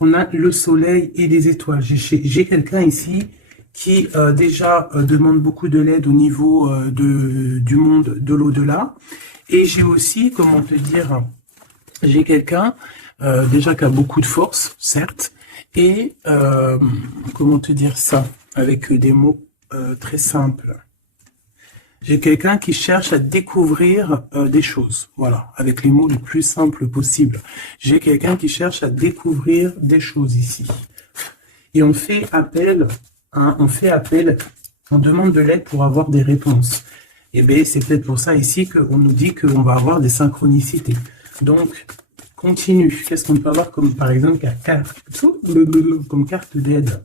On a le soleil et les étoiles. J'ai quelqu'un ici qui déjà demande beaucoup de l'aide au niveau du monde de l'au-delà. Et j'ai aussi, comment te dire, j'ai quelqu'un déjà qui a beaucoup de force, certes, et comment te dire ça, avec des mots très simples. J'ai quelqu'un qui cherche à découvrir des choses, voilà, avec les mots les plus simples possibles. J'ai quelqu'un qui cherche à découvrir des choses ici. Et on fait appel, on demande de l'aide pour avoir des réponses. Et bien, c'est peut-être pour ça ici qu'on nous dit qu'on va avoir des synchronicités. Donc, continue. Qu'est-ce qu'on peut avoir comme, par exemple, comme carte d'aide?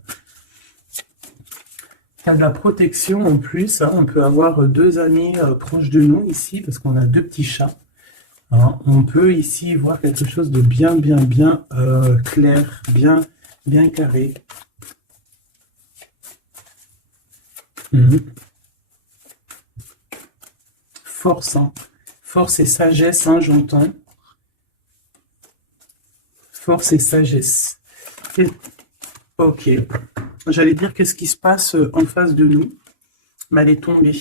Il y a de la protection en plus, hein. On peut avoir deux amis proches de nous ici, parce qu'on a deux petits chats. Hein. On peut ici voir quelque chose de bien clair, bien carré. Force, hein. Force et sagesse, hein, j'entends. Force et sagesse. Ok. J'allais dire qu'est-ce qui se passe en face de nous, mais elle est tombée.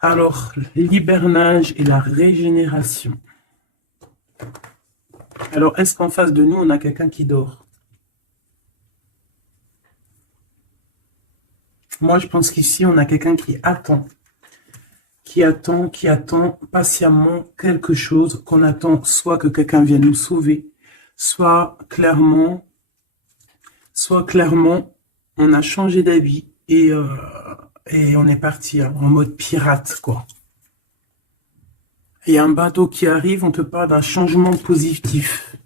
Alors, l'hibernage et la régénération. Alors, est-ce qu'en face de nous, on a quelqu'un qui dort? Moi, je pense qu'ici, on a quelqu'un qui attend. Qui attend patiemment quelque chose, qu'on attend soit que quelqu'un vienne nous sauver, soit clairement, on a changé d'habit et on est parti hein, en mode pirate, quoi. Il y a un bateau qui arrive, on te parle d'un changement positif.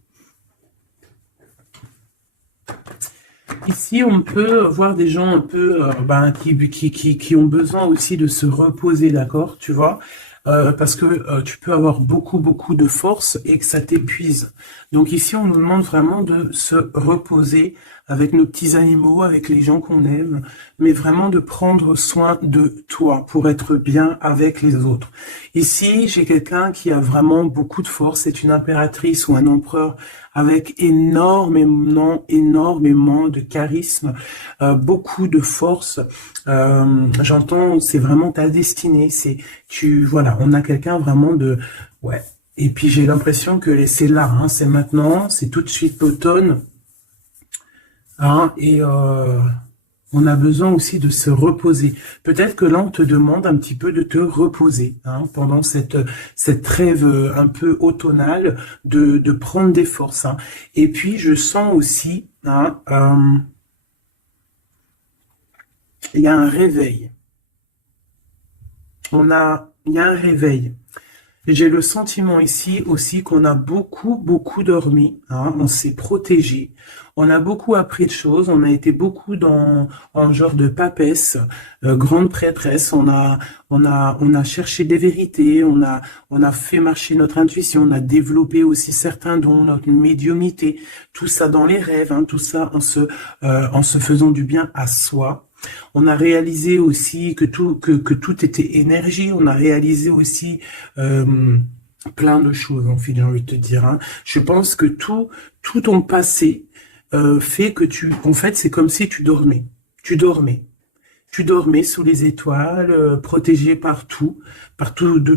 Ici, on peut voir des gens un peu qui ont besoin aussi de se reposer, d'accord, tu vois, parce que tu peux avoir beaucoup de force et que ça t'épuise. Donc ici, on nous demande vraiment de se reposer avec nos petits animaux, avec les gens qu'on aime, mais vraiment de prendre soin de toi pour être bien avec les autres. Ici, j'ai quelqu'un qui a vraiment beaucoup de force, c'est une impératrice ou un empereur avec énormément de charisme, beaucoup de force. J'entends, c'est vraiment ta destinée. Voilà, on a quelqu'un vraiment de, ouais. Et puis j'ai l'impression que c'est là, hein, c'est maintenant, c'est tout de suite l'automne, hein, et on a besoin aussi de se reposer. Peut-être que là, on te demande un petit peu de te reposer hein, pendant cette trêve un peu automnale, de prendre des forces. Hein. Et puis, je sens aussi, hein, il y a un réveil. Il y a un réveil. J'ai le sentiment ici aussi qu'on a beaucoup dormi, hein, on s'est protégé, on a beaucoup appris de choses, on a été beaucoup en genre de papesse, grande prêtresse, on a cherché des vérités, on a fait marcher notre intuition, on a développé aussi certains dons, notre médiumnité, tout ça dans les rêves, hein, tout ça en se faisant du bien à soi. On a réalisé aussi que tout était énergie. On a réalisé aussi plein de choses, en fait, j'ai envie de te dire. Hein. Je pense que tout ton passé fait que en fait, c'est comme si tu dormais. Tu dormais sous les étoiles, protégé partout,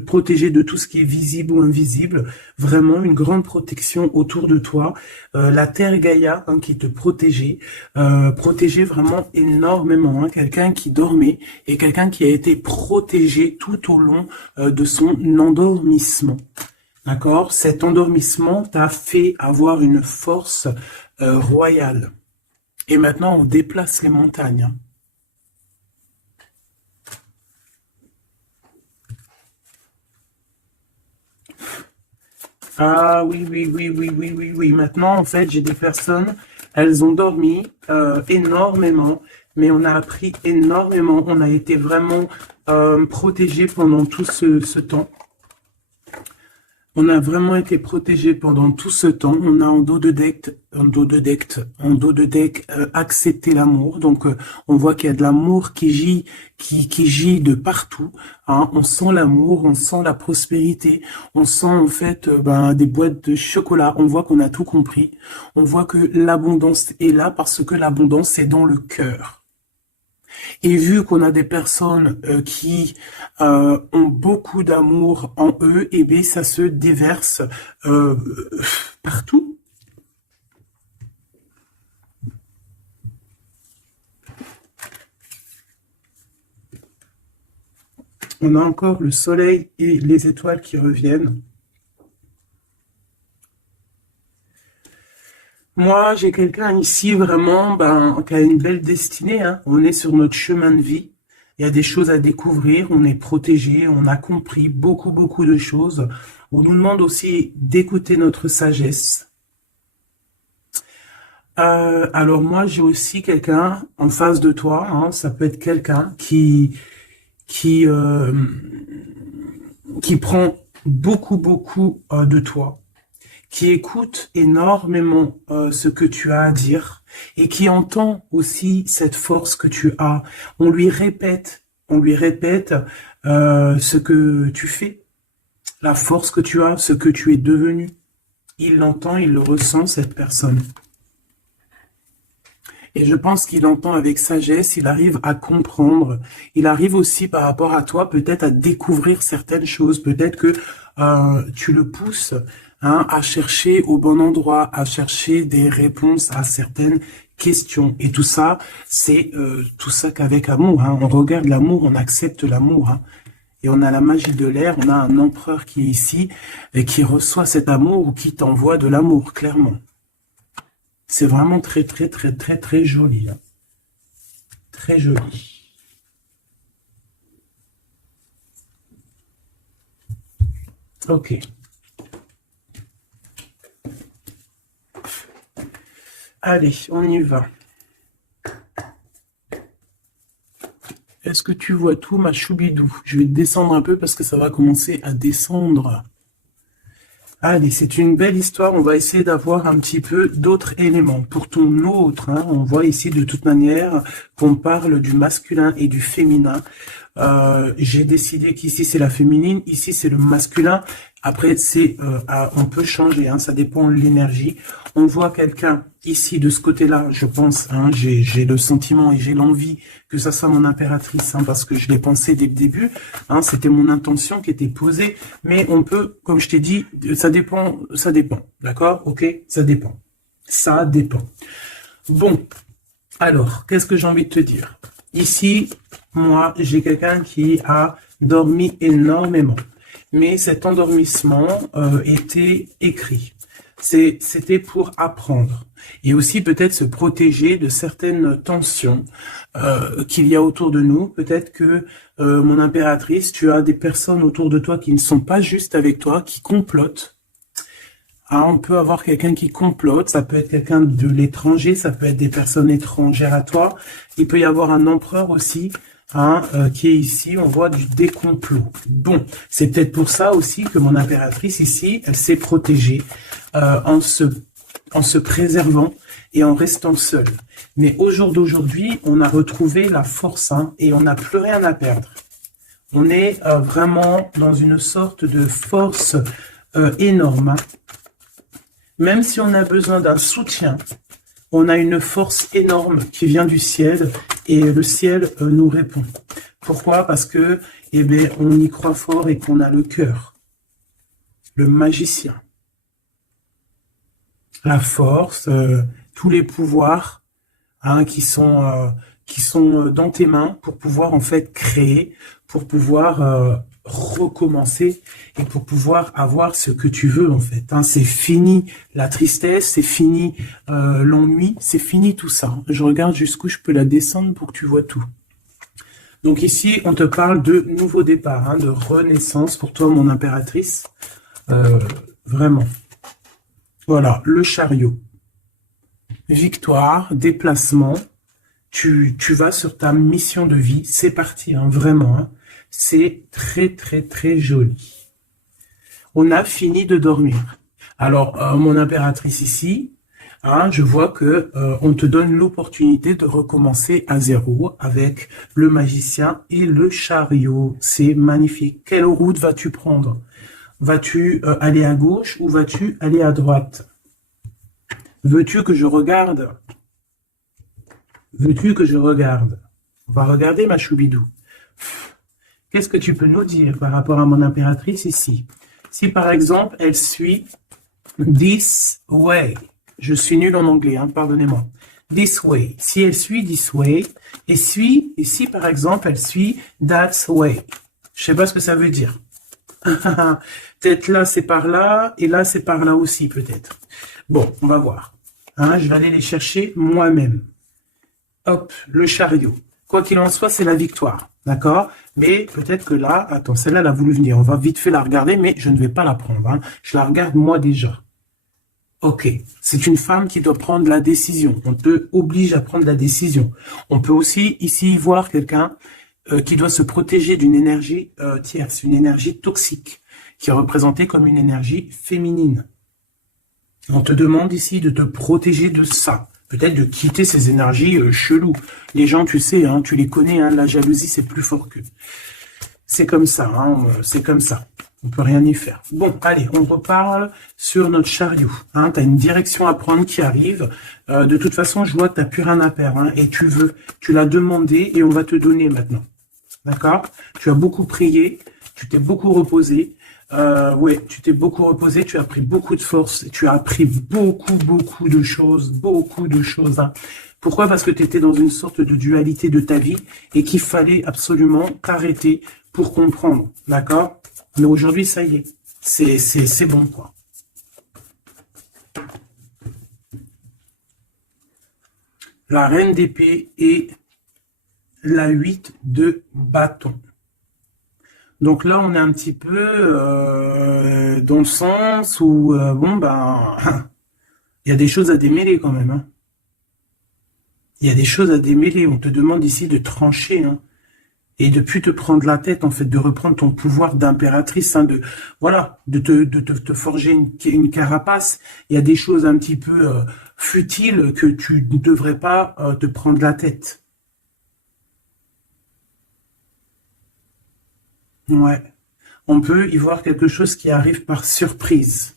protégé de tout ce qui est visible ou invisible. Vraiment une grande protection autour de toi. La Terre Gaïa hein, qui te protégeait, protégeait vraiment énormément. Hein, quelqu'un qui dormait et quelqu'un qui a été protégé tout au long de son endormissement. D'accord? Cet endormissement t'a fait avoir une force royale. Et maintenant, on déplace les montagnes. Hein. Ah oui. Maintenant, en fait, j'ai des personnes, elles ont dormi énormément, mais on a appris énormément. On a été vraiment protégés pendant tout ce temps. On a vraiment été protégé pendant tout ce temps. On a en dos de deck accepté l'amour. Donc on voit qu'il y a de l'amour qui gît de partout. Hein. On sent l'amour, on sent la prospérité, on sent en fait des boîtes de chocolat. On voit qu'on a tout compris. On voit que l'abondance est là parce que l'abondance est dans le cœur. Et vu qu'on a des personnes qui ont beaucoup d'amour en eux, et bien ça se déverse partout. On a encore le soleil et les étoiles qui reviennent. Moi, j'ai quelqu'un ici vraiment qui a une belle destinée. Hein. On est sur notre chemin de vie. Il y a des choses à découvrir. On est protégé. On a compris beaucoup, beaucoup de choses. On nous demande aussi d'écouter notre sagesse. Alors moi, j'ai aussi quelqu'un en face de toi. Hein. Ça peut être quelqu'un qui prend beaucoup, beaucoup de toi, qui écoute énormément ce que tu as à dire et qui entend aussi cette force que tu as. On lui répète ce que tu fais, la force que tu as, ce que tu es devenu. Il l'entend, il le ressent, cette personne. Et je pense qu'il entend avec sagesse, il arrive à comprendre, il arrive aussi par rapport à toi peut-être à découvrir certaines choses, peut-être que tu le pousses à chercher au bon endroit, à chercher des réponses à certaines questions. Et tout ça, c'est tout ça qu'avec amour. Hein. On regarde l'amour, on accepte l'amour. Hein. Et on a la magie de l'air, on a un empereur qui est ici et qui reçoit cet amour ou qui t'envoie de l'amour, clairement. C'est vraiment très, très, très, très, très joli. Hein. Très joli. Ok. Allez, on y va. Est-ce que tu vois tout, ma choubidou? Je vais descendre un peu parce que ça va commencer à descendre. Allez, c'est une belle histoire. On va essayer d'avoir un petit peu d'autres éléments. Pour ton autre, hein, on voit ici de toute manière qu'on parle du masculin et du féminin. J'ai décidé qu'ici c'est la féminine, ici c'est le masculin. Après, on peut changer, hein, ça dépend de l'énergie. On voit quelqu'un ici de ce côté-là, je pense, hein, j'ai le sentiment et j'ai l'envie que ça soit mon impératrice, hein, parce que je l'ai pensé dès le début, hein, c'était mon intention qui était posée, mais on peut, comme je t'ai dit, ça dépend, d'accord, ok, ça dépend. Bon, alors, qu'est-ce que j'ai envie de te dire? Ici, moi, j'ai quelqu'un qui a dormi énormément. Mais cet endormissement était écrit. C'était pour apprendre. Et aussi peut-être se protéger de certaines tensions qu'il y a autour de nous. Peut-être que, mon impératrice, tu as des personnes autour de toi qui ne sont pas justes avec toi, qui complotent. Ah, on peut avoir quelqu'un qui complote, ça peut être quelqu'un de l'étranger, ça peut être des personnes étrangères à toi. Il peut y avoir un empereur aussi, hein, qui est ici, on voit du décomplot. Bon, c'est peut-être pour ça aussi que mon impératrice ici, elle s'est protégée en se préservant et en restant seule. Mais au jour d'aujourd'hui, on a retrouvé la force, hein, et on n'a plus rien à perdre. On est vraiment dans une sorte de force énorme, hein. Même si on a besoin d'un soutien, on a une force énorme qui vient du ciel et le ciel nous répond. Pourquoi? Parce que, on y croit fort et qu'on a le cœur. Le magicien. La force, tous les pouvoirs, hein, qui sont dans tes mains pour pouvoir en fait créer, pour pouvoir recommencer et pour pouvoir avoir ce que tu veux en fait. Hein. C'est fini la tristesse, c'est fini l'ennui, c'est fini tout ça. Je regarde jusqu'où je peux la descendre pour que tu vois tout. Donc ici, on te parle de nouveau départ, hein, de renaissance pour toi, mon impératrice. Vraiment. Voilà, le chariot. Victoire, déplacement. Tu vas sur ta mission de vie. C'est parti, hein, vraiment. Hein. C'est très, très, très joli. on a fini de dormir. Alors, mon impératrice ici, hein, je vois que on te donne l'opportunité de recommencer à zéro avec le magicien et le chariot. C'est magnifique. Quelle route vas-tu prendre? Vas-tu aller à gauche ou vas-tu aller à droite? Veux-tu que je regarde? Veux-tu que je regarde? On va regarder ma choubidou. Qu'est-ce que tu peux nous dire par rapport à mon impératrice ici? Si par exemple, elle suit this way. Je suis nul en anglais, hein, pardonnez-moi. This way. Si elle suit this way, et si par exemple, elle suit that way. Je sais pas ce que ça veut dire. Peut-être là, c'est par là, et là, c'est par là aussi, peut-être. Bon, on va voir. Hein, je vais aller les chercher moi-même. Hop, le chariot. Quoi qu'il en soit, c'est la victoire. D'accord? Mais peut-être que là, attends, celle-là, elle a voulu venir. On va vite fait la regarder, mais je ne vais pas la prendre. Hein. Je la regarde moi déjà. Ok, c'est une femme qui doit prendre la décision. On te oblige à prendre la décision. On peut aussi ici voir quelqu'un qui doit se protéger d'une énergie tierce, une énergie toxique, qui est représentée comme une énergie féminine. On te demande ici de te protéger de ça. Peut-être de quitter ces énergies cheloues. Les gens, tu sais, hein, tu les connais, hein, la jalousie, c'est plus fort qu'eux. C'est comme ça, hein, c'est comme ça. On peut rien y faire. Bon, allez, on reparle sur notre chariot. Hein, tu as une direction à prendre qui arrive. De toute façon, je vois que tu n'as plus rien à perdre. Hein, et tu l'as demandé et on va te donner maintenant. D'accord? Tu as beaucoup prié, tu t'es beaucoup reposé. Ouais, tu t'es beaucoup reposé, tu as pris beaucoup de force, tu as appris beaucoup de choses, hein. Pourquoi? Parce que tu étais dans une sorte de dualité de ta vie et qu'il fallait absolument t'arrêter pour comprendre, d'accord? Mais aujourd'hui, ça y est, c'est bon, quoi. La reine d'épée et la 8 de bâton. Donc là, on est un petit peu dans le sens où, bon, ben, il y a des choses à démêler quand même. Hein. Il y a des choses à démêler. On te demande ici de trancher, hein, et de plus te prendre la tête, en fait, de reprendre ton pouvoir d'impératrice, hein, voilà, de te forger une carapace. Il y a des choses un petit peu futiles que tu ne devrais pas te prendre la tête. Ouais, on peut y voir quelque chose qui arrive par surprise.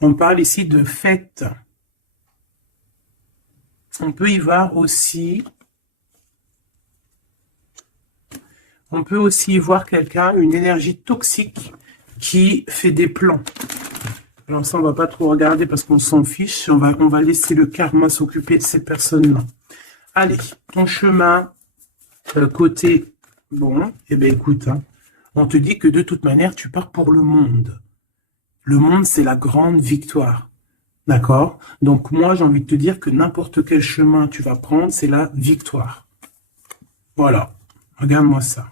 On parle ici de fête. On peut y voir aussi... On peut aussi y voir quelqu'un, une énergie toxique qui fait des plans. Alors ça, on va pas trop regarder parce qu'on s'en fiche. On va laisser le karma s'occuper de ces personnes-là. Allez, ton chemin, côté... Bon, eh bien écoute, hein, on te dit que de toute manière, tu pars pour le monde. Le monde, c'est la grande victoire. D'accord? Donc moi, j'ai envie de te dire que n'importe quel chemin tu vas prendre, c'est la victoire. Voilà. Regarde-moi ça.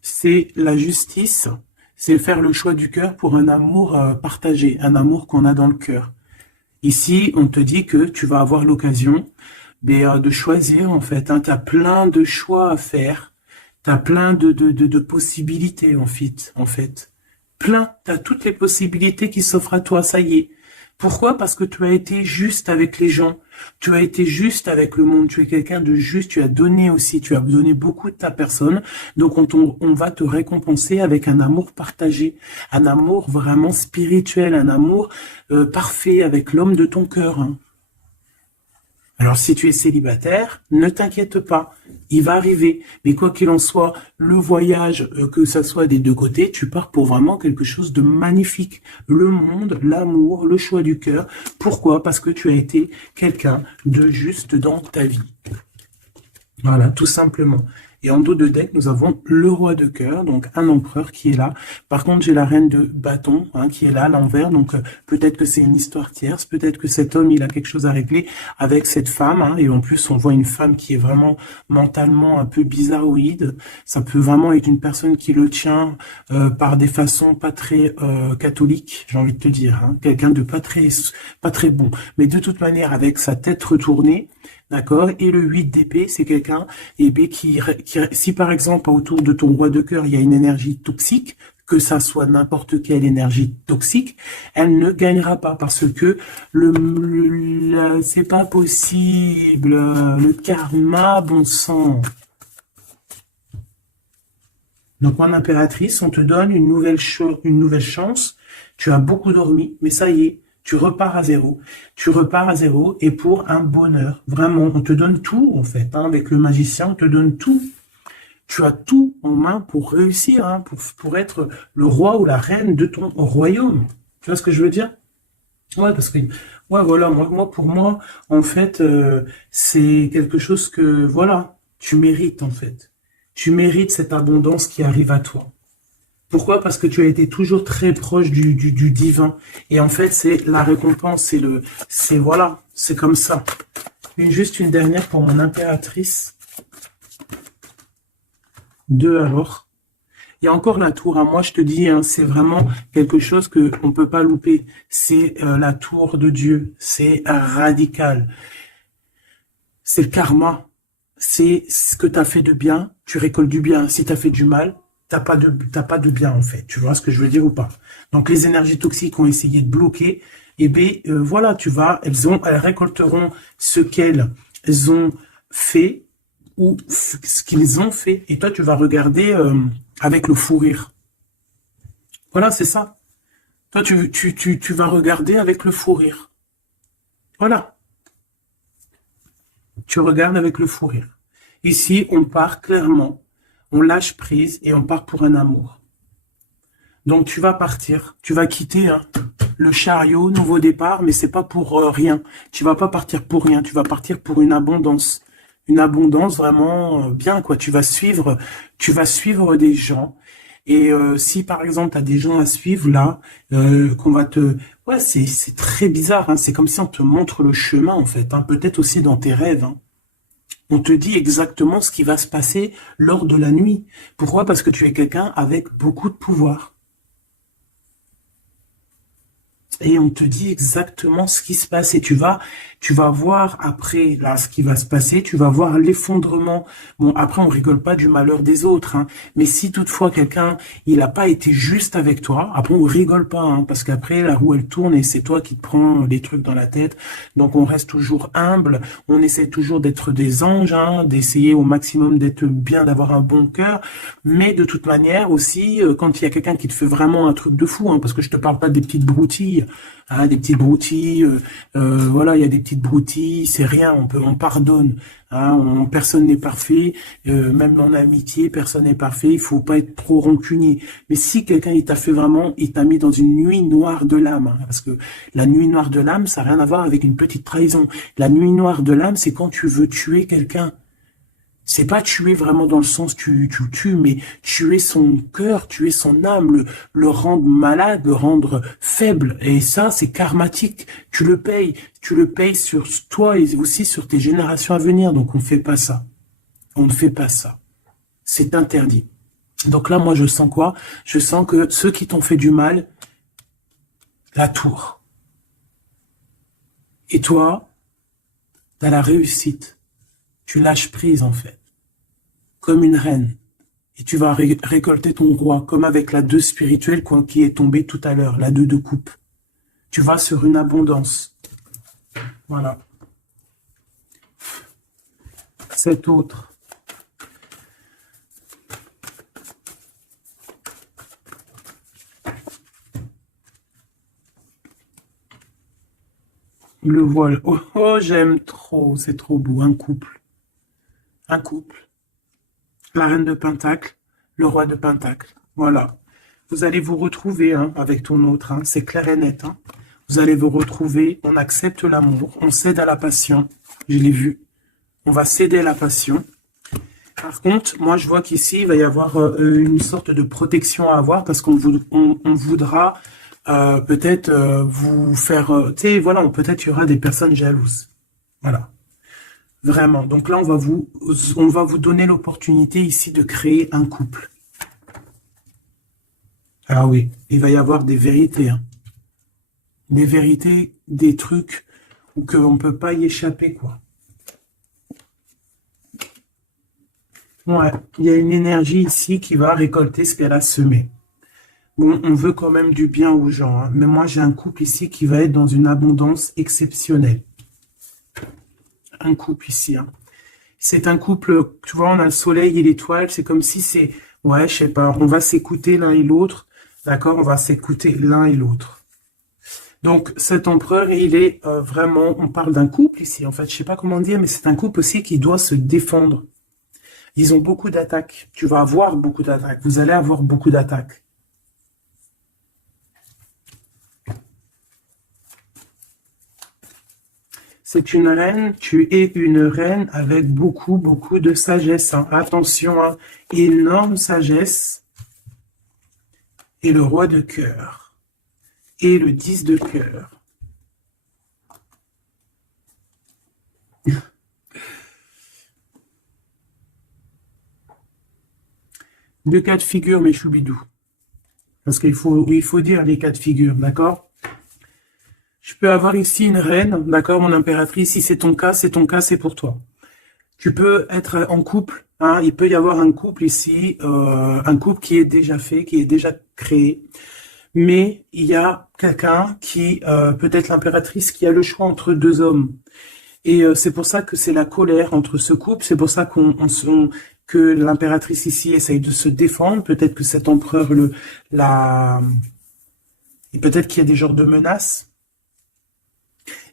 C'est la justice, c'est faire le choix du cœur pour un amour partagé, un amour qu'on a dans le cœur. Ici, on te dit que tu vas avoir l'occasion de choisir, en fait. Hein, tu as plein de choix à faire, tu as plein de possibilités, en fait. Plein, tu as toutes les possibilités qui s'offrent à toi, ça y est. Pourquoi? Parce que tu as été juste avec les gens, tu as été juste avec le monde, tu es quelqu'un de juste, tu as donné aussi, tu as donné beaucoup de ta personne, donc on va te récompenser avec un amour partagé, un amour vraiment spirituel, un amour parfait avec l'homme de ton cœur. Hein. Alors si tu es célibataire, ne t'inquiète pas, il va arriver. Mais quoi qu'il en soit, le voyage, que ça soit des deux côtés, tu pars pour vraiment quelque chose de magnifique. Le monde, l'amour, le choix du cœur. Pourquoi? Parce que tu as été quelqu'un de juste dans ta vie. Voilà, tout simplement. Et en dos de deck, nous avons le roi de cœur, donc un empereur qui est là. Par contre, j'ai la reine de bâton qui est là à l'envers. Donc peut-être que c'est une histoire tierce, peut-être que cet homme, il a quelque chose à régler avec cette femme. Et en plus, on voit une femme qui est vraiment mentalement un peu bizarroïde. Ça peut vraiment être une personne qui le tient par des façons pas très catholiques, j'ai envie de te dire. Quelqu'un de pas très bon. Mais de toute manière, avec sa tête retournée, d'accord. Et le 8 d'épée, c'est quelqu'un qui, si par exemple, autour de ton roi de cœur, il y a une énergie toxique, que ça soit n'importe quelle énergie toxique, elle ne gagnera pas parce que c'est pas possible. Le karma, bon sang. Donc, en impératrice, on te donne une nouvelle chance. Tu as beaucoup dormi, mais ça y est. Tu repars à zéro. Tu repars à zéro et pour un bonheur. Vraiment, on te donne tout, en fait. Avec le magicien, on te donne tout. Tu as tout en main pour réussir, pour être le roi ou la reine de ton royaume. Tu vois ce que je veux dire? Ouais, parce que, ouais, voilà, pour moi, en fait, c'est quelque chose que, voilà, tu mérites, en fait. Tu mérites cette abondance qui arrive à toi. Pourquoi? Parce que tu as été toujours très proche du divin. Et en fait, c'est la récompense, voilà, c'est comme ça. Juste une dernière pour mon impératrice. 2 alors. Il y a encore la tour. Moi, je te dis, c'est vraiment quelque chose que on peut pas louper. C'est la tour de Dieu. C'est radical. C'est le karma. C'est ce que tu as fait de bien, tu récoltes du bien. Si tu as fait du mal, t'as pas de bien en fait. Tu vois ce que je veux dire ou pas? Donc les énergies toxiques ont essayé de bloquer. Et bien voilà, elles récolteront ce qu'elles ont fait ou ce qu'ils ont fait. Et toi, tu vas regarder avec le fou rire. Voilà, c'est ça. Toi, tu vas regarder avec le fou rire. Voilà. Tu regardes avec le fou rire. Ici, on part clairement. On lâche prise et on part pour un amour. Donc tu vas partir, tu vas quitter le chariot, nouveau départ, mais c'est pas pour rien. Tu vas pas partir pour rien, tu vas partir pour une abondance. Une abondance vraiment bien, quoi. Tu vas suivre des gens. Et si par exemple tu as des gens à suivre là, qu'on va te... Ouais, c'est très bizarre, c'est comme si on te montre le chemin en fait, peut-être aussi dans tes rêves. On te dit exactement ce qui va se passer lors de la nuit. Pourquoi? Parce que tu es quelqu'un avec beaucoup de pouvoir. Et on te dit exactement ce qui se passe. Et tu vas voir après, là, ce qui va se passer. Tu vas voir l'effondrement. Bon, après, on rigole pas du malheur des autres. Mais si toutefois quelqu'un, il n'a pas été juste avec toi, après, on rigole pas. Parce qu'après, la roue, elle tourne et c'est toi qui te prends les trucs dans la tête. Donc, on reste toujours humble. On essaie toujours d'être des anges, d'essayer au maximum d'être bien, d'avoir un bon cœur. Mais de toute manière, aussi, quand il y a quelqu'un qui te fait vraiment un truc de fou, parce que je te parle pas des petites broutilles, des petites broutilles, voilà, il y a des petites broutilles, c'est rien, on pardonne, personne n'est parfait, même en amitié, personne n'est parfait, il faut pas être trop rancunier. Mais si quelqu'un il t'a fait vraiment, il t'a mis dans une nuit noire de l'âme, parce que la nuit noire de l'âme, ça n'a rien à voir avec une petite trahison. La nuit noire de l'âme, c'est quand tu veux tuer quelqu'un. C'est pas tuer vraiment dans le sens tu tues, mais tuer son cœur, tuer son âme, le rendre malade, le rendre faible. Et ça, c'est karmatique. Tu le payes sur toi et aussi sur tes générations à venir. Donc on ne fait pas ça. On ne fait pas ça. C'est interdit. Donc là, moi, je sens quoi? Je sens que ceux qui t'ont fait du mal, la tour. Et toi, t'as la réussite. Tu lâches prise, en fait, comme une reine. Et tu vas récolter ton roi, comme avec la 2 spirituelle qui est tombée tout à l'heure, la 2 de coupe. Tu vas sur une abondance. Voilà. Cet autre. Le voile. Oh, oh j'aime trop. C'est trop beau. Un couple. Un couple. La reine de Pentacle. Le roi de Pentacle. Voilà. Vous allez vous retrouver avec ton autre. C'est clair et net. Vous allez vous retrouver. On accepte l'amour. On cède à la passion. Je l'ai vu. On va céder à la passion. Par contre, moi, je vois qu'ici, il va y avoir une sorte de protection à avoir parce on voudra peut-être vous faire... tu sais, voilà, peut-être il y aura des personnes jalouses. Voilà, vraiment. Donc là, on va vous donner l'opportunité ici de créer un couple. Ah oui, il va y avoir des vérités, hein. Des vérités, des trucs qu'on ne peut pas y échapper, quoi. Ouais, il y a une énergie ici qui va récolter ce qu'elle a semé. Bon, on veut quand même du bien aux gens, hein, mais moi j'ai un couple ici qui va être dans une abondance exceptionnelle. Un couple ici, hein. C'est un couple, tu vois, on a le soleil et l'étoile, c'est comme si c'est, ouais, je sais pas, on va s'écouter l'un et l'autre, d'accord, on va s'écouter l'un et l'autre. Donc cet empereur, il est vraiment, on parle d'un couple ici, en fait, je sais pas comment dire, mais c'est un couple aussi qui doit se défendre. Ils ont beaucoup d'attaques, tu vas avoir beaucoup d'attaques, vous allez avoir beaucoup d'attaques. C'est une reine, tu es une reine avec beaucoup, beaucoup de sagesse, hein. Attention, hein, énorme sagesse. Et le roi de cœur. Et le 10 de cœur. Deux cas de figure, mes choubidous. Parce qu'il faut dire les cas de figure, d'accord? Je peux avoir ici une reine, d'accord, mon impératrice. Si c'est ton cas, c'est ton cas, c'est pour toi. Tu peux être en couple, hein, il peut y avoir un couple ici, un couple qui est déjà fait, qui est déjà créé. Mais il y a quelqu'un qui, peut-être l'impératrice, qui a le choix entre deux hommes. Et c'est pour ça que c'est la colère entre ce couple. C'est pour ça que l'impératrice ici essaye de se défendre. Peut-être que cet empereur et peut-être qu'il y a des genres de menaces.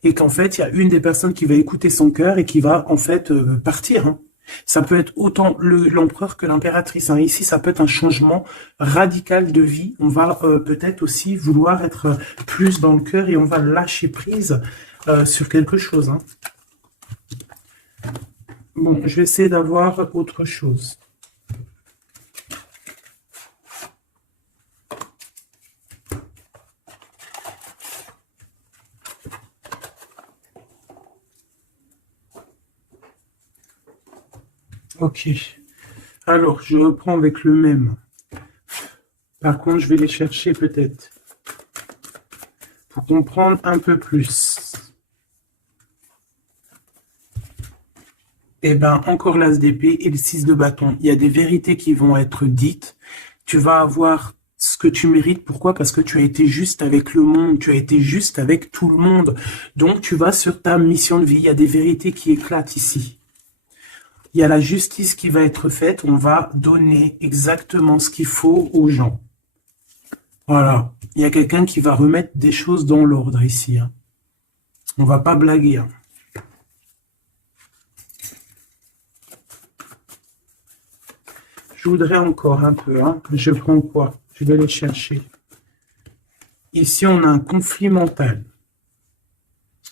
Et qu'en fait, il y a une des personnes qui va écouter son cœur et qui va en fait partir, hein. Ça peut être autant l'empereur que l'impératrice, hein. Ici, ça peut être un changement radical de vie. On va peut-être aussi vouloir être plus dans le cœur et on va lâcher prise sur quelque chose, hein. Bon, je vais essayer d'avoir autre chose. Ok. Alors, je reprends avec le même. Par contre, je vais les chercher peut-être. Pour comprendre un peu plus. Eh bien, encore l'as d'épée et le 6 de bâton. Il y a des vérités qui vont être dites. Tu vas avoir ce que tu mérites. Pourquoi? Parce que tu as été juste avec le monde. Tu as été juste avec tout le monde. Donc, tu vas sur ta mission de vie. Il y a des vérités qui éclatent ici. Il y a la justice qui va être faite. On va donner exactement ce qu'il faut aux gens. Voilà. Il y a quelqu'un qui va remettre des choses dans l'ordre ici, hein. On va pas blaguer, hein. Je voudrais encore un peu, hein. Je prends quoi? Je vais les chercher. Ici, on a un conflit mental.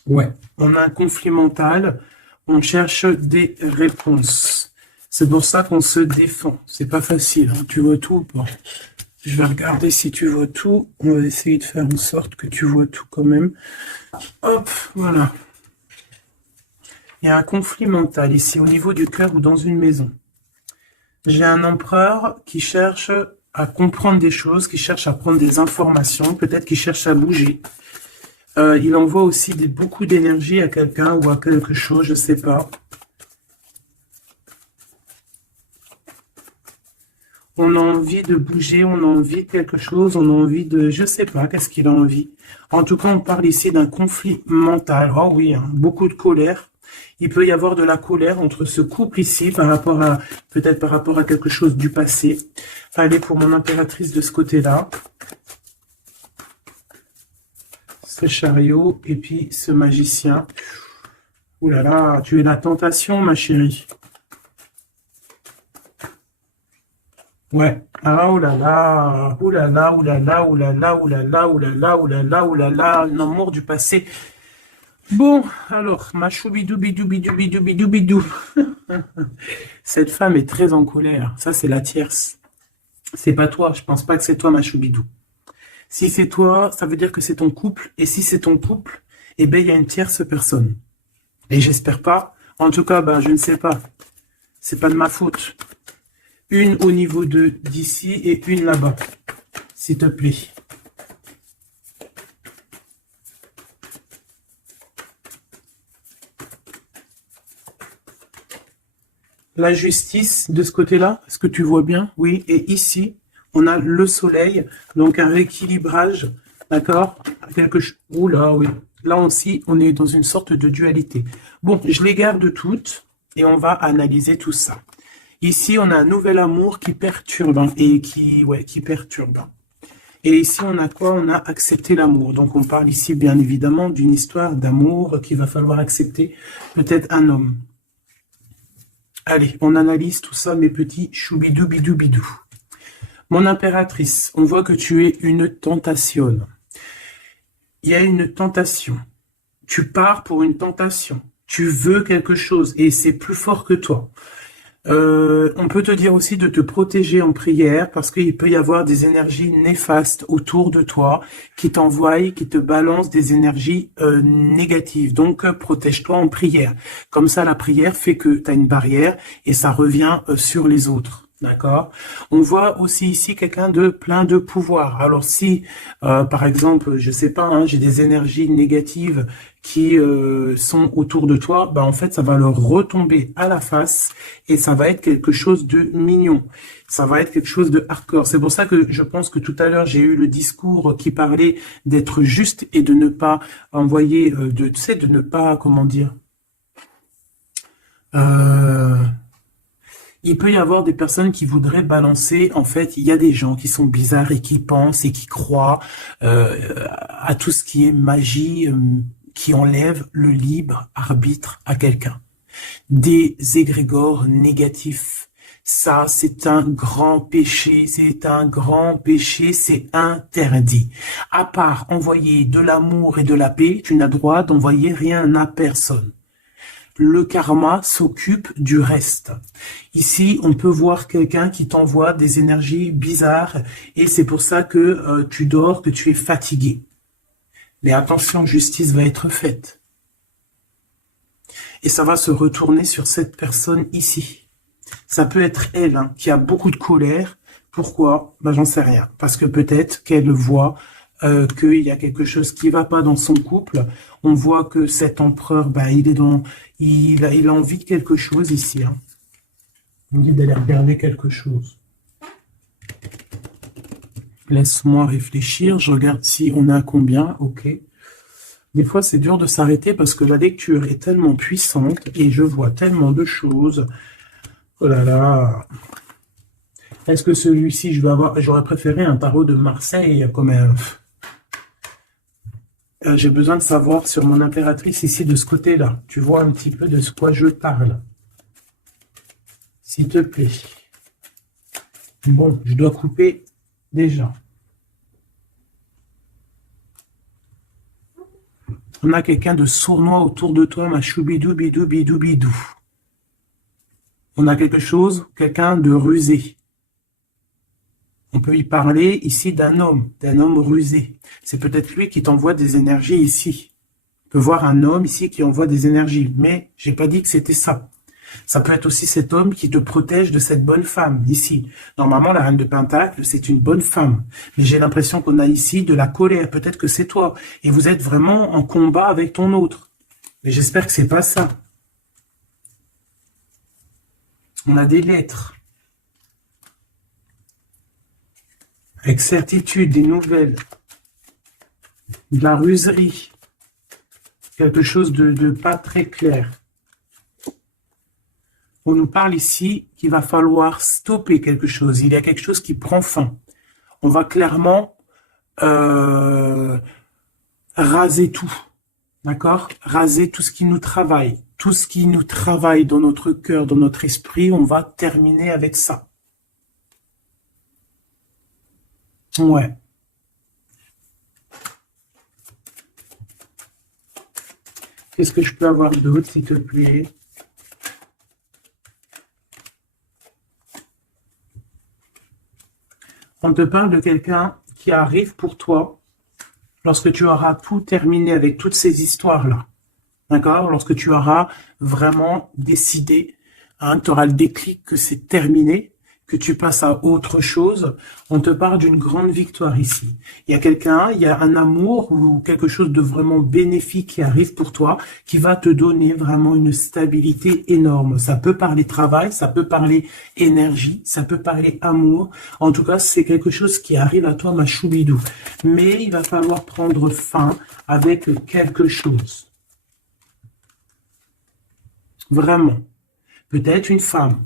Ouais, on a un conflit mental. On cherche des réponses. C'est pour ça qu'on se défend. C'est pas facile, hein. Tu vois tout? Bon. Je vais regarder si tu vois tout. On va essayer de faire en sorte que tu vois tout quand même. Hop, voilà. Il y a un conflit mental ici, au niveau du cœur ou dans une maison. J'ai un empereur qui cherche à comprendre des choses, qui cherche à prendre des informations, peut-être qu'il cherche à bouger. Il envoie aussi beaucoup d'énergie à quelqu'un ou à quelque chose, je ne sais pas. On a envie de bouger, on a envie de quelque chose, on a envie de... Je ne sais pas, qu'est-ce qu'il a envie. En tout cas, on parle ici d'un conflit mental. Oh oui, hein, beaucoup de colère. Il peut y avoir de la colère entre ce couple ici, peut-être par rapport à quelque chose du passé. Allez, pour mon impératrice de ce côté-là. Ce chariot et puis ce magicien. Ouh là là, tu es la tentation, ma chérie. Ouais. Ah, oh là là, oh là là, oh là là, oh là là, oh là là, oh là là, oh là là, oh là là, l'amour du passé. Bon, alors, ma choubidou, bidou, bidou, bidou, bidou, bidou. Cette femme est très en colère. Ça, c'est la tierce. C'est pas toi. Je pense pas que c'est toi, ma choubidou. Si c'est toi, ça veut dire que c'est ton couple. Et si c'est ton couple, eh ben, il y a une tierce personne. Et j'espère pas. En tout cas, ben, je ne sais pas. C'est pas de ma faute. Une au niveau de d'ici et une là-bas. S'il te plaît. La justice de ce côté-là, est-ce que tu vois bien? Oui. Et ici, on a le soleil, donc un rééquilibrage, d'accord? Quelque chose. Oula, oui. Là aussi, on est dans une sorte de dualité. Bon, je les garde toutes et on va analyser tout ça. Ici, on a un nouvel amour qui perturbe hein, et qui perturbe. Et ici, on a quoi? On a accepté l'amour. Donc, on parle ici, bien évidemment, d'une histoire d'amour qu'il va falloir accepter. Peut-être un homme. Allez, on analyse tout ça, mes petits choubidou bidou bidou. Mon impératrice, on voit que tu es une tentation. Il y a une tentation. Tu pars pour une tentation. Tu veux quelque chose et c'est plus fort que toi. On peut te dire aussi de te protéger en prière parce qu'il peut y avoir des énergies néfastes autour de toi qui t'envoient, qui te balancent des énergies négatives. Donc, protège-toi en prière. Comme ça, la prière fait que tu as une barrière et ça revient sur les autres. D'accord. On voit aussi ici quelqu'un de plein de pouvoir. Alors si, par exemple, je sais pas, hein, j'ai des énergies négatives qui sont autour de toi, bah en fait, ça va leur retomber à la face et ça va être quelque chose de mignon. Ça va être quelque chose de hardcore. C'est pour ça que je pense que tout à l'heure, j'ai eu le discours qui parlait d'être juste et de ne pas envoyer, tu sais, de ne pas, comment dire, euh, il peut y avoir des personnes qui voudraient balancer, en fait, il y a des gens qui sont bizarres et qui pensent et qui croient à tout ce qui est magie, qui enlève le libre arbitre à quelqu'un. Des égrégores négatifs. Ça, c'est un grand péché, c'est un grand péché, c'est interdit. À part envoyer de l'amour et de la paix, tu n'as droit d'envoyer rien à personne. Le karma s'occupe du reste. Ici, on peut voir quelqu'un qui t'envoie des énergies bizarres et c'est pour ça que tu dors, que tu es fatigué. Mais attention, justice va être faite. Et ça va se retourner sur cette personne ici. Ça peut être elle hein, qui a beaucoup de colère. Pourquoi? Ben, j'en sais rien. Parce que peut-être qu'elle voit qu'il y a quelque chose qui va pas dans son couple. On voit que cet empereur, ben, il a envie de quelque chose ici. Hein. On dit d'aller regarder quelque chose. Laisse-moi réfléchir. Je regarde si on a combien. Ok. Des fois, c'est dur de s'arrêter parce que la lecture est tellement puissante et je vois tellement de choses. Oh là là. Est-ce que celui-ci, j'aurais préféré un tarot de Marseille comme un... J'ai besoin de savoir sur mon impératrice ici de ce côté-là. Tu vois un petit peu de ce quoi je parle. S'il te plaît. Bon, je dois couper déjà. On a quelqu'un de sournois autour de toi, ma choubidou, bidou, bidou, bidou. On a quelque chose, quelqu'un de rusé. On peut y parler ici d'un homme rusé. C'est peut-être lui qui t'envoie des énergies ici. On peut voir un homme ici qui envoie des énergies, mais j'ai pas dit que c'était ça. Ça peut être aussi cet homme qui te protège de cette bonne femme, ici. Normalement, la reine de Pentacle, c'est une bonne femme. Mais j'ai l'impression qu'on a ici de la colère. Peut-être que c'est toi. Et vous êtes vraiment en combat avec ton autre. Mais j'espère que c'est pas ça. On a des lettres. Avec certitude, des nouvelles. De la ruserie. Quelque chose de pas très clair. On nous parle ici qu'il va falloir stopper quelque chose. Il y a quelque chose qui prend fin. On va clairement raser tout. D'accord? Raser tout ce qui nous travaille. Tout ce qui nous travaille dans notre cœur, dans notre esprit, on va terminer avec ça. Ouais. Qu'est-ce que je peux avoir d'autre, s'il te plaît? On te parle de quelqu'un qui arrive pour toi lorsque tu auras tout terminé avec toutes ces histoires-là. D'accord? Lorsque tu auras vraiment décidé, hein, tu auras le déclic que c'est terminé, que tu passes à autre chose, on te parle d'une grande victoire ici. Il y a quelqu'un, il y a un amour ou quelque chose de vraiment bénéfique qui arrive pour toi, qui va te donner vraiment une stabilité énorme. Ça peut parler travail, ça peut parler énergie, ça peut parler amour. En tout cas, c'est quelque chose qui arrive à toi, ma choubidou. Mais il va falloir prendre fin avec quelque chose. Vraiment. Peut-être une femme.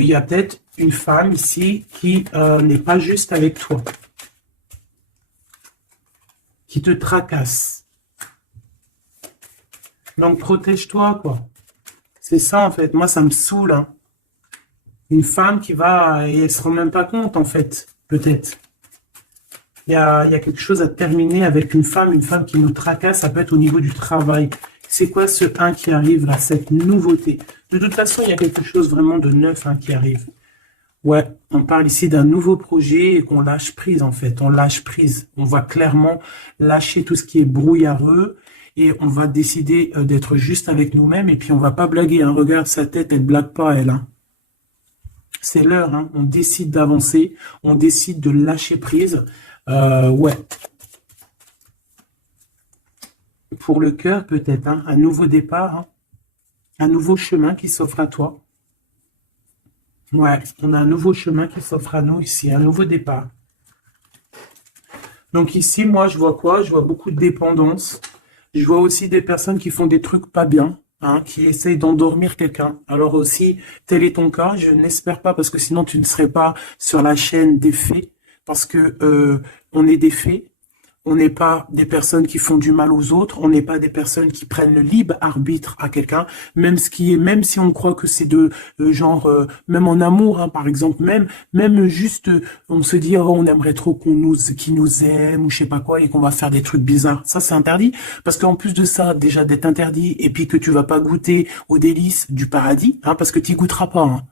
Il y a peut-être une femme ici qui n'est pas juste avec toi. Qui te tracasse. Donc, protège-toi, quoi. C'est ça, en fait. Moi, ça me saoule, hein. Une femme qui va... Et elle se rend même pas compte, en fait. Peut-être. Il y a quelque chose à terminer avec une femme qui nous tracasse. Ça peut être au niveau du travail. C'est quoi ce 1 qui arrive là, cette nouveauté? De toute façon, il y a quelque chose vraiment de neuf qui arrive. Ouais, on parle ici d'un nouveau projet et qu'on lâche prise en fait. On lâche prise. On va clairement lâcher tout ce qui est brouillareux et on va décider d'être juste avec nous-mêmes. Et puis on va pas blaguer. Hein. Regarde sa tête, elle blague pas elle. Hein. C'est l'heure. Hein. On décide d'avancer. On décide de lâcher prise. Ouais. Pour le cœur, peut-être, hein, un nouveau départ, hein, un nouveau chemin qui s'offre à toi. Ouais, on a un nouveau chemin qui s'offre à nous ici, un nouveau départ. Donc ici, moi, je vois quoi? Je vois beaucoup de dépendance. Je vois aussi des personnes qui font des trucs pas bien, hein, qui essayent d'endormir quelqu'un. Alors aussi, tel est ton cas, je n'espère pas, parce que sinon tu ne serais pas sur la chaîne des faits, parce que on est des faits. On n'est pas des personnes qui font du mal aux autres, on n'est pas des personnes qui prennent le libre arbitre à quelqu'un, même si on croit que c'est de genre, même en amour, hein, par exemple, même juste, on se dit, oh, on aimerait trop qu'il nous aime ou je sais pas quoi et qu'on va faire des trucs bizarres. Ça, c'est interdit, parce qu'en plus de ça, déjà d'être interdit et puis que tu vas pas goûter aux délices du paradis, hein, parce que tu goûteras pas. Hein.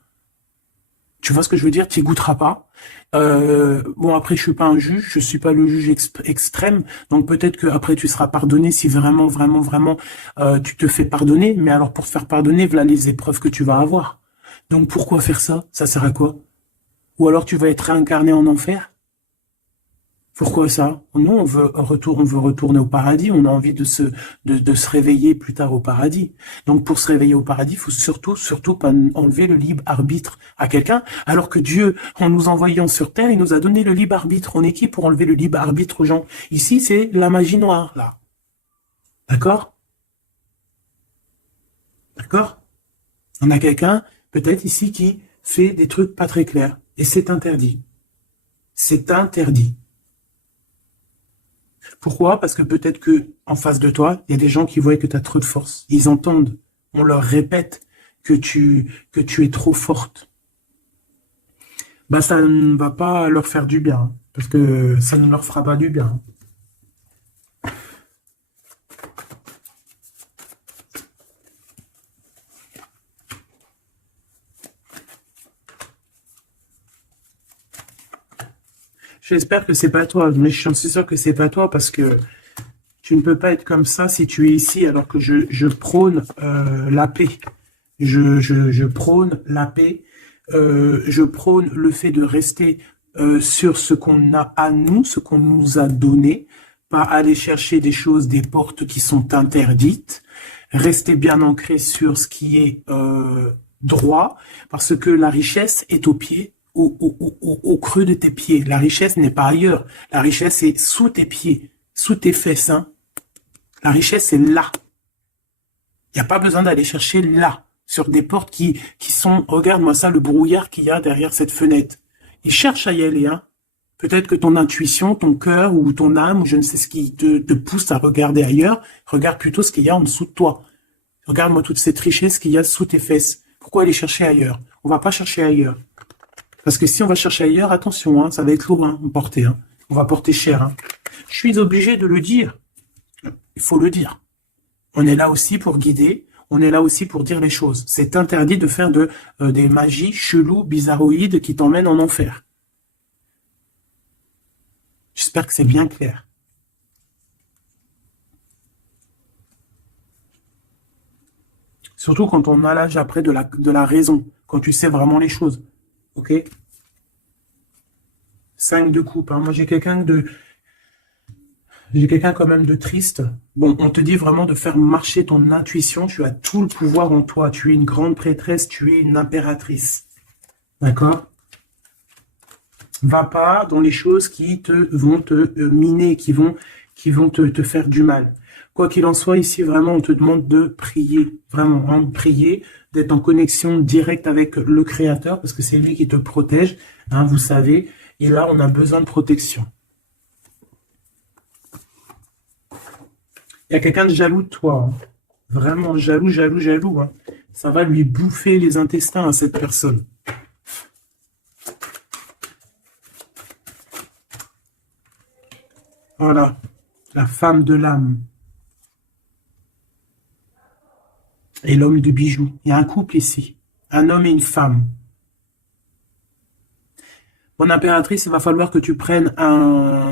Tu vois ce que je veux dire? Tu y goûteras pas. Bon, après, je suis pas un juge, je suis pas le juge extrême, donc peut-être que après tu seras pardonné si vraiment, vraiment, vraiment tu te fais pardonner. Mais alors pour te faire pardonner, voilà les épreuves que tu vas avoir. Donc pourquoi faire ça? Ça sert à quoi? Ou alors tu vas être réincarné en enfer? Pourquoi ça? Nous, on veut retourner au paradis, on a envie de se réveiller plus tard au paradis. Donc, pour se réveiller au paradis, il faut surtout pas enlever le libre arbitre à quelqu'un, alors que Dieu, en nous envoyant sur terre, il nous a donné le libre arbitre. On est qui pour enlever le libre arbitre aux gens? Ici, c'est la magie noire, là. D'accord? D'accord? On a quelqu'un, peut-être ici, qui fait des trucs pas très clairs. Et c'est interdit. C'est interdit. Pourquoi? Parce que peut-être que en face de toi, il y a des gens qui voient que tu as trop de force. Ils entendent, on leur répète que tu es trop forte. Bah ça ne va pas leur faire du bien, parce que ça ne leur fera pas du bien. J'espère que c'est pas toi, mais je suis sûr que c'est pas toi parce que tu ne peux pas être comme ça si tu es ici alors que je prône la paix. Je prône la paix. Je prône le fait de rester sur ce qu'on a à nous, ce qu'on nous a donné, pas aller chercher des choses, des portes qui sont interdites. Rester bien ancré sur ce qui est droit, parce que la richesse est au pied. Au creux de tes pieds. La richesse n'est pas ailleurs. La richesse est sous tes pieds, sous tes fesses. Hein. La richesse est là. Il n'y a pas besoin d'aller chercher là, sur des portes qui sont... Regarde-moi ça, le brouillard qu'il y a derrière cette fenêtre. Il cherche à y aller. Hein. Peut-être que ton intuition, ton cœur ou ton âme, ou je ne sais ce qui te pousse à regarder ailleurs, regarde plutôt ce qu'il y a en dessous de toi. Regarde-moi toute cette richesse qu'il y a sous tes fesses. Pourquoi aller chercher ailleurs? On va pas chercher ailleurs. Parce que si on va chercher ailleurs, attention, hein, ça va être lourd à porter. Hein. On va porter cher. Hein. Je suis obligé de le dire. Il faut le dire. On est là aussi pour guider, on est là aussi pour dire les choses. C'est interdit de faire des magies cheloues, bizarroïdes qui t'emmènent en enfer. J'espère que c'est bien clair. Surtout quand on a l'âge après de la raison, quand tu sais vraiment les choses. Ok? 5 de coupe. Hein. Moi, j'ai quelqu'un quand même de triste. Bon, on te dit vraiment de faire marcher ton intuition. Tu as tout le pouvoir en toi. Tu es une grande prêtresse, tu es une impératrice. D'accord? Va pas dans les choses qui vont te miner, qui vont te faire du mal. Quoi qu'il en soit, ici, vraiment, on te demande de prier. Vraiment, hein, de prier, d'être en connexion directe avec le Créateur, parce que c'est lui qui te protège, hein, vous savez. Et là, on a besoin de protection. Il y a quelqu'un de jaloux de toi. Hein. Vraiment jaloux, jaloux, jaloux. Hein. Ça va lui bouffer les intestins à cette personne. Voilà, la femme de l'âme et l'homme de bijoux. Il y a un couple ici, un homme et une femme. Mon impératrice, il va falloir que tu prennes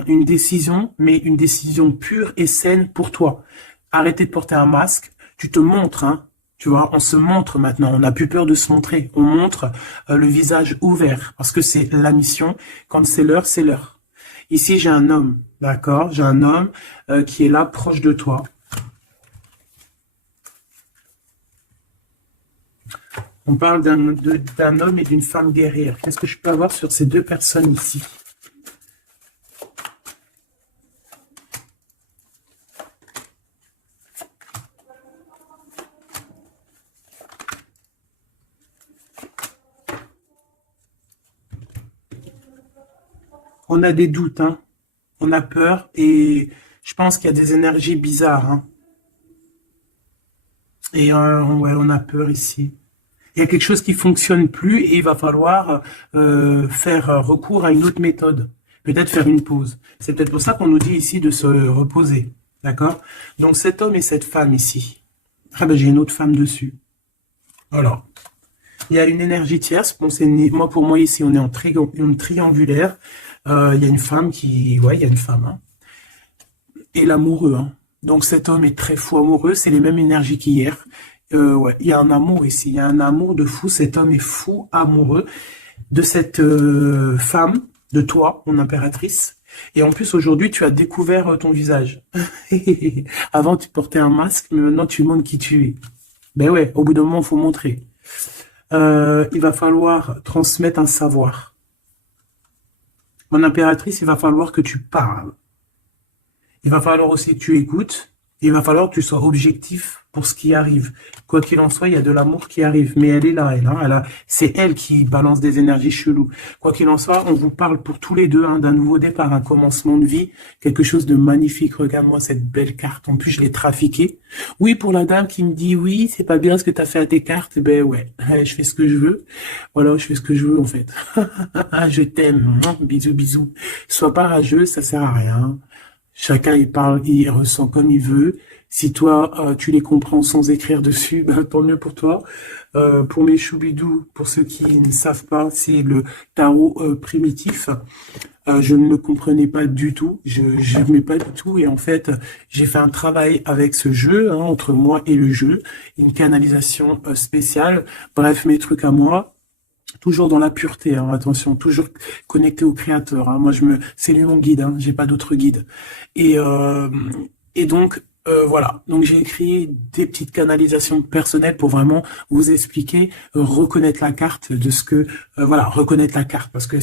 une décision, mais une décision pure et saine pour toi. Arrêtez de porter un masque, tu te montres, hein, tu vois, on se montre maintenant, on n'a plus peur de se montrer, on montre le visage ouvert, parce que c'est la mission, quand c'est l'heure, c'est l'heure. Ici, j'ai un homme, d'accord, j'ai un homme qui est là, proche de toi. On parle d'un homme et d'une femme guerrière. Qu'est-ce que je peux avoir sur ces deux personnes ici? On a des doutes, hein. On a peur et je pense qu'il y a des énergies bizarres. Hein. Et ouais, on a peur ici. Il y a quelque chose qui fonctionne plus et il va falloir faire recours à une autre méthode. Peut-être faire une pause. C'est peut-être pour ça qu'on nous dit ici de se reposer. D'accord? Donc cet homme et cette femme ici. Ah ben j'ai une autre femme dessus. Alors, il y a une énergie tierce. Bon, moi pour moi ici on est en triangulaire. Il y a une femme ouais, il y a une femme. Hein. Et l'amoureux. Hein. Donc cet homme est très fou amoureux. C'est les mêmes énergies qu'hier. Ouais, il y a un amour ici, il y a un amour de fou, cet homme est fou, amoureux de cette femme, de toi, mon impératrice. Et en plus, aujourd'hui, tu as découvert ton visage. Avant, tu portais un masque, mais maintenant, tu montres qui tu es. Ben ouais, au bout d'un moment, il faut montrer. Il va falloir transmettre un savoir. Mon impératrice, il va falloir que tu parles. Il va falloir aussi que tu écoutes. Il va falloir que tu sois objectif pour ce qui arrive. Quoi qu'il en soit, il y a de l'amour qui arrive. Mais elle est là, c'est elle qui balance des énergies cheloues. Quoi qu'il en soit, on vous parle pour tous les deux hein, d'un nouveau départ, un commencement de vie, quelque chose de magnifique. Regarde-moi cette belle carte. En plus, je l'ai trafiquée. Oui, pour la dame qui me dit, oui, c'est pas bien ce que tu as fait à tes cartes. Ben ouais, je fais ce que je veux. Voilà, je fais ce que je veux en fait. Je t'aime. Bisous, bisous. Sois pas rageux, ça sert à rien. Chacun il parle, il ressent comme il veut. Si toi tu les comprends sans écrire dessus, ben, tant mieux pour toi. Pour mes choubidous, pour ceux qui ne savent pas, c'est le tarot primitif. Je ne le comprenais pas du tout, je n'aimais pas du tout et en fait j'ai fait un travail avec ce jeu hein, entre moi et le jeu, une canalisation spéciale. Bref, mes trucs à moi. Toujours dans la pureté, hein, attention, toujours connecté au créateur. Hein. Moi, c'est lui mon guide, hein, j'ai pas d'autre guide. Et, euh, et donc, voilà. Donc, j'ai écrit des petites canalisations personnelles pour vraiment vous expliquer, reconnaître la carte de ce que, voilà, reconnaître la carte parce que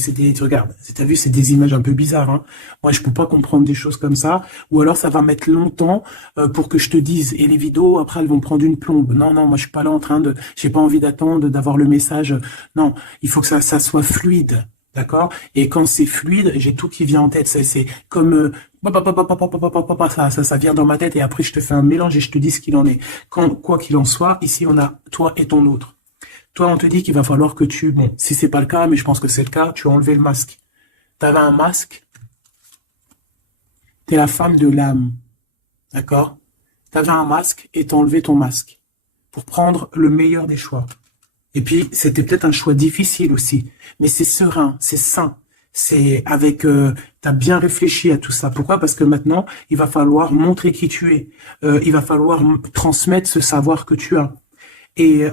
regarde, t'as vu, c'est des images un peu bizarres. Hein. Moi, je peux pas comprendre des choses comme ça. Ou alors, ça va mettre longtemps pour que je te dise. Et les vidéos, après, elles vont prendre une plombe. Non, non, moi, je suis pas là en train j'ai pas envie d'attendre, d'avoir le message. Non, il faut que ça soit fluide. D'accord? Et quand c'est fluide, j'ai tout qui vient en tête. C'est comme ça vient dans ma tête et après je te fais un mélange et je te dis ce qu'il en est. Quoi qu'il en soit, ici on a toi et ton autre. Toi, on te dit qu'il va falloir que bon, si c'est pas le cas, mais je pense que c'est le cas, tu as enlevé le masque. T'avais un masque, t'es la femme de l'âme. D'accord? Tu avais un masque et tu as enlevé ton masque pour prendre le meilleur des choix. Et puis, c'était peut-être un choix difficile aussi, mais c'est serein, c'est sain. C'est avec, t'as bien réfléchi à tout ça. Pourquoi? Parce que maintenant, il va falloir montrer qui tu es. Il va falloir transmettre ce savoir que tu as. Et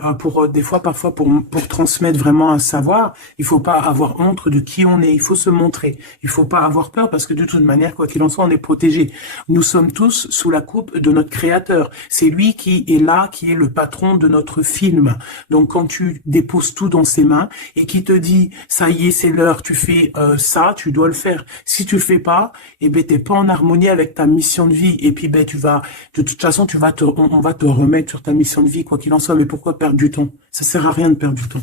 des fois, parfois, pour transmettre vraiment un savoir, il faut pas avoir honte de qui on est. Il faut se montrer. Il faut pas avoir peur parce que de toute manière, quoi qu'il en soit, on est protégé. Nous sommes tous sous la coupe de notre Créateur. C'est lui qui est là, qui est le patron de notre film. Donc, quand tu déposes tout dans ses mains et qui te dit, ça y est, c'est l'heure, tu fais ça, tu dois le faire. Si tu le fais pas, eh ben, t'es pas en harmonie avec ta mission de vie. Et puis, ben, de toute façon, on va te remettre sur ta mission de vie, quoi qu'il en soit. Mais pourquoi perdre du temps? Ça sert à rien de perdre du temps.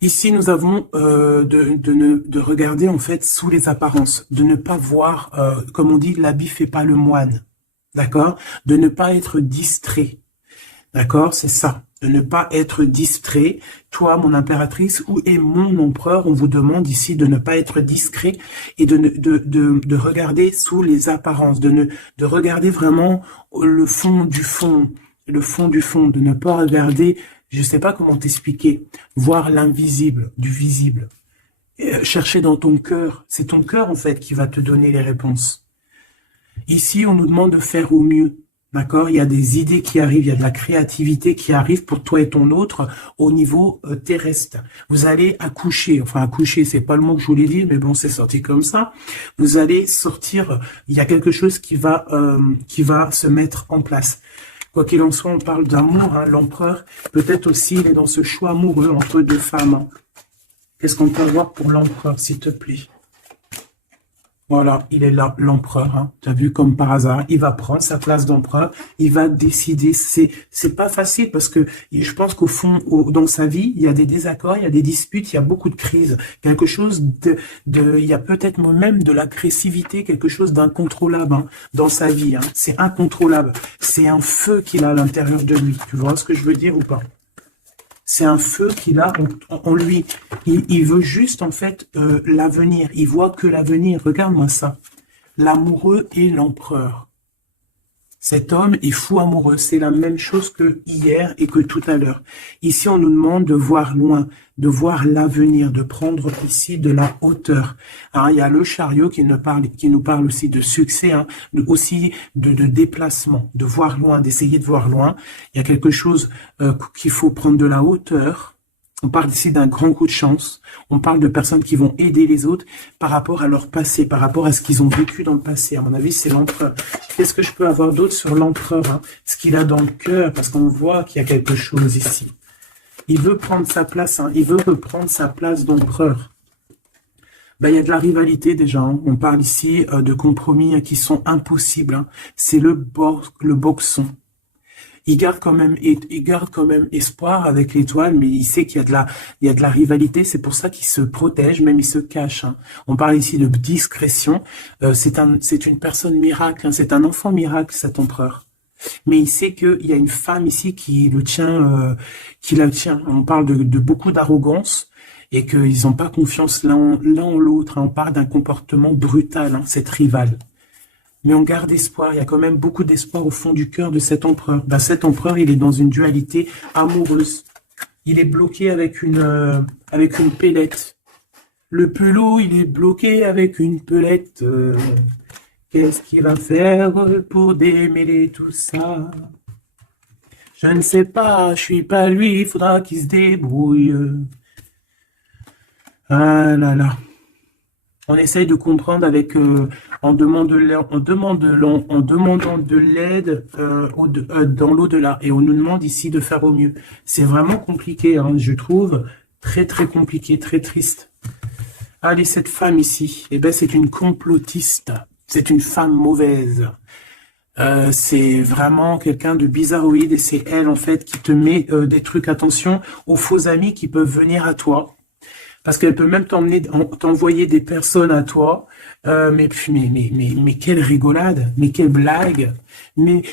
Ici, nous avons de regarder en fait sous les apparences, de ne pas voir, comme on dit, l'habit fait pas le moine, d'accord? De ne pas être distrait, d'accord? C'est ça, de ne pas être distrait. Toi, mon impératrice, où est mon empereur? On vous demande ici de ne pas être discret et de regarder sous les apparences, de regarder vraiment le fond du fond. Le fond du fond, de ne pas regarder, je sais pas comment t'expliquer, voir l'invisible du visible. Chercher dans ton cœur, c'est ton cœur en fait qui va te donner les réponses. Ici, on nous demande de faire au mieux, d'accord? Il y a des idées qui arrivent, il y a de la créativité qui arrive pour toi et ton autre au niveau terrestre. Vous allez accoucher, enfin accoucher, c'est pas le mot que je voulais dire, mais bon, c'est sorti comme ça. Vous allez sortir, il y a quelque chose qui va se mettre en place. Quoi qu'il en soit, on parle d'amour, hein, l'empereur, peut-être aussi, il est dans ce choix amoureux entre deux femmes. Hein. Qu'est-ce qu'on peut voir pour l'empereur, s'il te plaît? Voilà, il est là, l'empereur. Hein. Tu as vu comme par hasard, il va prendre sa place d'empereur, il va décider. C'est pas facile parce que je pense qu'au fond, dans sa vie, il y a des désaccords, il y a des disputes, il y a beaucoup de crises. Quelque chose il y a peut-être même de l'agressivité, quelque chose d'incontrôlable hein, dans sa vie. Hein. C'est incontrôlable. C'est un feu qu'il a à l'intérieur de lui. Tu vois ce que je veux dire ou pas? C'est un feu qu'il a en lui. Il veut juste, en fait, l'avenir. Il voit que l'avenir. Regarde-moi ça. L'amoureux et l'empereur. Cet homme est fou amoureux. C'est la même chose que hier et que tout à l'heure. Ici, on nous demande de voir loin, de voir l'avenir, de prendre ici de la hauteur. Hein, il y a le chariot qui nous parle aussi de succès, hein, aussi de déplacement, de voir loin, d'essayer de voir loin. Il y a quelque chose qu'il faut prendre de la hauteur. On parle ici d'un grand coup de chance. On parle de personnes qui vont aider les autres par rapport à leur passé, par rapport à ce qu'ils ont vécu dans le passé. À mon avis, c'est l'empereur. Qu'est-ce que je peux avoir d'autre sur l'empereur hein? Ce qu'il a dans le cœur, parce qu'on voit qu'il y a quelque chose ici. Il veut prendre sa place, hein. Il veut reprendre sa place d'empereur. Ben, il y a de la rivalité déjà. Hein. On parle ici de compromis hein, qui sont impossibles. Hein. C'est le boxon. Il garde quand même espoir avec l'étoile, mais il sait qu'il y a de la rivalité. C'est pour ça qu'il se protège, même il se cache. Hein. On parle ici de discrétion. C'est une personne miracle. Hein. C'est un enfant miracle, cet empereur. Mais il sait qu'il y a une femme ici qui la tient. On parle de beaucoup d'arrogance et qu'ils n'ont pas confiance l'un en l'autre. Hein. On parle d'un comportement brutal, hein, cette rivale. Mais on garde espoir, il y a quand même beaucoup d'espoir au fond du cœur de cet empereur. Ben, cet empereur, il est dans une dualité amoureuse. Il est bloqué avec une pellette. Le pelot, il est bloqué avec une pelette. Qu'est-ce qu'il va faire pour démêler tout ça? Je ne sais pas, je suis pas lui, il faudra qu'il se débrouille. Ah là là. On essaye de comprendre avec en demandant de l'aide dans l'au-delà. Et on nous demande ici de faire au mieux. C'est vraiment compliqué, hein, je trouve. Très, très compliqué, très triste. Allez, cette femme ici, eh ben, c'est une complotiste. C'est une femme mauvaise. C'est vraiment quelqu'un de bizarroïde. Et c'est elle, en fait, qui te met des trucs. Attention aux faux amis qui peuvent venir à toi. Parce qu'elle peut même t'envoyer des personnes à toi, mais quelle rigolade, mais quelle blague, mais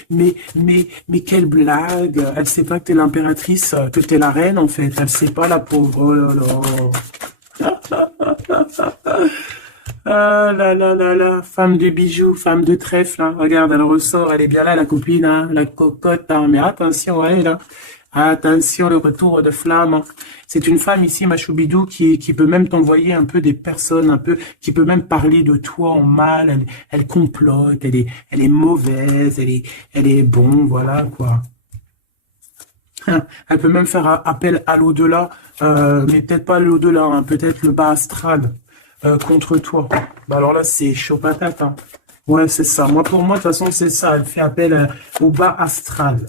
quelle blague. Elle sait pas que t'es l'impératrice, que t'es la reine en fait. Elle sait pas la pauvre. Oh là là. Ah là là là là, femme de bijoux, femme de trèfle, hein. Regarde, elle ressort, elle est bien là, la copine, hein, la cocotte, hein. Mais attention, elle, là. Attention, le retour de flamme, hein. C'est une femme ici, ma choubidou, qui peut même t'envoyer un peu des personnes, un peu, qui peut même parler de toi en mal. Elle complote, elle est mauvaise, elle est bon, voilà, quoi. Elle peut même faire appel à l'au-delà, mais peut-être pas l'au-delà, hein, peut-être le bas astral contre toi. Bah alors là, c'est chaud patate, hein. Ouais, c'est ça. Moi, pour moi, de toute façon, c'est ça. Elle fait appel au bas astral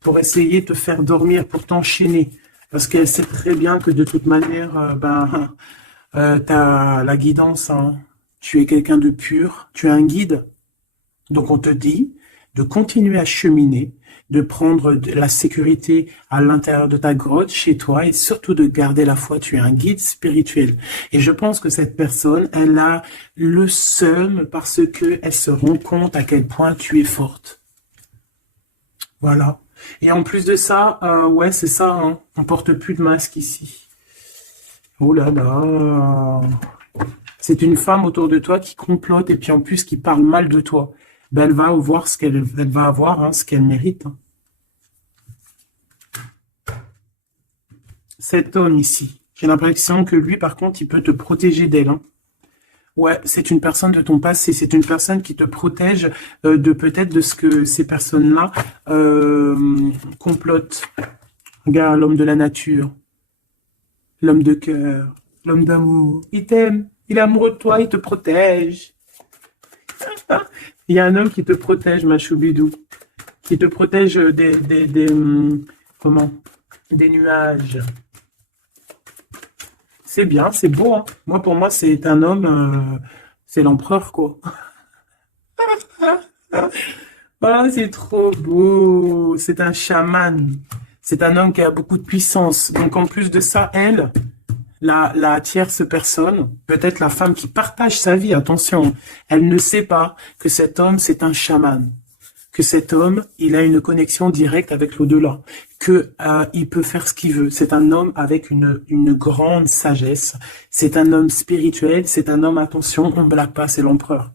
pour essayer de te faire dormir, pour t'enchaîner. Parce qu'elle sait très bien que de toute manière, tu as la guidance, hein. Tu es quelqu'un de pur, tu es un guide. Donc on te dit de continuer à cheminer, de prendre de la sécurité à l'intérieur de ta grotte, chez toi, et surtout de garder la foi. Tu es un guide spirituel. Et je pense que cette personne, elle a le seum parce que elle se rend compte à quel point tu es forte. Voilà. Et en plus de ça, ouais, c'est ça, hein, on porte plus de masque ici. Oh là là. C'est une femme autour de toi qui complote et puis en plus qui parle mal de toi. Ben, elle va voir ce elle va avoir, hein, ce qu'elle mérite, hein. Cet homme ici, j'ai l'impression que lui, par contre, il peut te protéger d'elle, hein. Ouais, c'est une personne de ton passé, c'est une personne qui te protège de peut-être de ce que ces personnes-là complotent. Regarde, l'homme de la nature, l'homme de cœur, l'homme d'amour. Il t'aime, il est amoureux de toi, il te protège. Il y a un homme qui te protège, ma choubidou, qui te protège comment? Des nuages. C'est bien, c'est beau, hein. Moi, pour moi, c'est un homme, c'est l'empereur, quoi. Ah, c'est trop beau. C'est un chaman. C'est un homme qui a beaucoup de puissance. Donc, en plus de ça, elle, la tierce personne, peut-être la femme qui partage sa vie, attention, elle ne sait pas que cet homme, c'est un chaman. Que cet homme, il a une connexion directe avec l'au-delà, que il peut faire ce qu'il veut. C'est un homme avec une grande sagesse. C'est un homme spirituel. C'est un homme, attention, on ne blague pas, c'est l'empereur.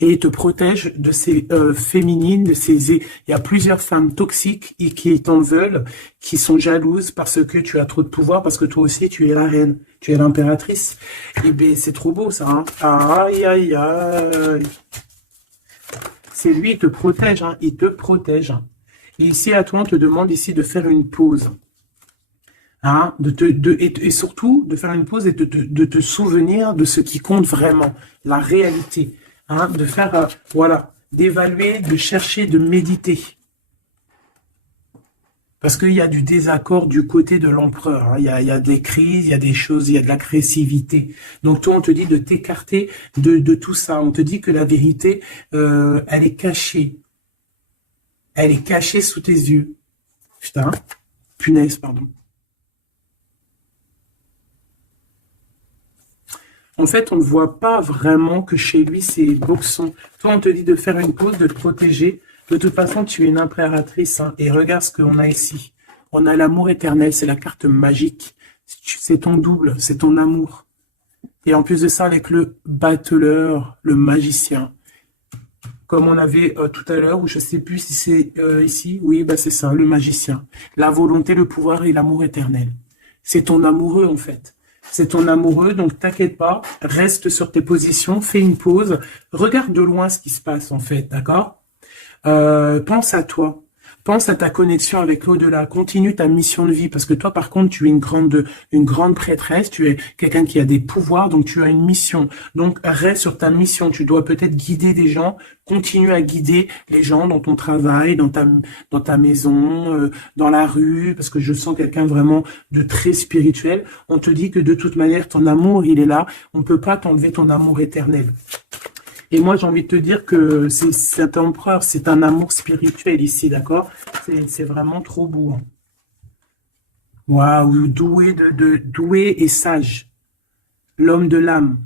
Et il te protège de ces féminines, de ces. Il y a plusieurs femmes toxiques et qui t'en veulent, qui sont jalouses parce que tu as trop de pouvoir, parce que toi aussi tu es la reine, tu es l'impératrice. Et ben c'est trop beau ça, hein. Aïe aïe aïe. C'est lui, il te protège, hein, il te protège. Et ici, à toi, on te demande ici de faire une pause. Hein, et surtout de faire une pause et de te souvenir de ce qui compte vraiment, la réalité. Hein, de faire, voilà, d'évaluer, de chercher, de méditer. Parce qu'il y a du désaccord du côté de l'empereur, hein. Il y a des crises, il y a des choses, il y a de l'agressivité. Donc toi, on te dit de t'écarter de tout ça. On te dit que la vérité, elle est cachée. Elle est cachée sous tes yeux. Putain, punaise, pardon. En fait, on ne voit pas vraiment que chez lui, c'est boxon. Toi, on te dit de faire une pause, de te protéger. De toute façon, tu es une impératrice, hein, et regarde ce qu'on a ici. On a l'amour éternel, c'est la carte magique. C'est ton double, c'est ton amour. Et en plus de ça, avec le battleur, le magicien. Comme on avait tout à l'heure, ou je ne sais plus si c'est ici. Oui, bah c'est ça, le magicien. La volonté, le pouvoir et l'amour éternel. C'est ton amoureux, en fait. C'est ton amoureux, donc t'inquiète pas, reste sur tes positions, fais une pause, regarde de loin ce qui se passe en fait, d'accord? Pense à toi, pense à ta connexion avec l'au-delà, continue ta mission de vie, parce que toi par contre tu es une grande prêtresse, tu es quelqu'un qui a des pouvoirs, donc tu as une mission, donc reste sur ta mission, tu dois peut-être guider des gens, continue à guider les gens dans ton travail, dans ta maison, dans la rue, parce que je sens quelqu'un vraiment de très spirituel. On te dit que de toute manière, ton amour, il est là. On peut pas t'enlever ton amour éternel. Et moi, j'ai envie de te dire que cet empereur, c'est un amour spirituel ici, d'accord? C'est vraiment trop beau, hein. Waouh, doué et sage. L'homme de l'âme.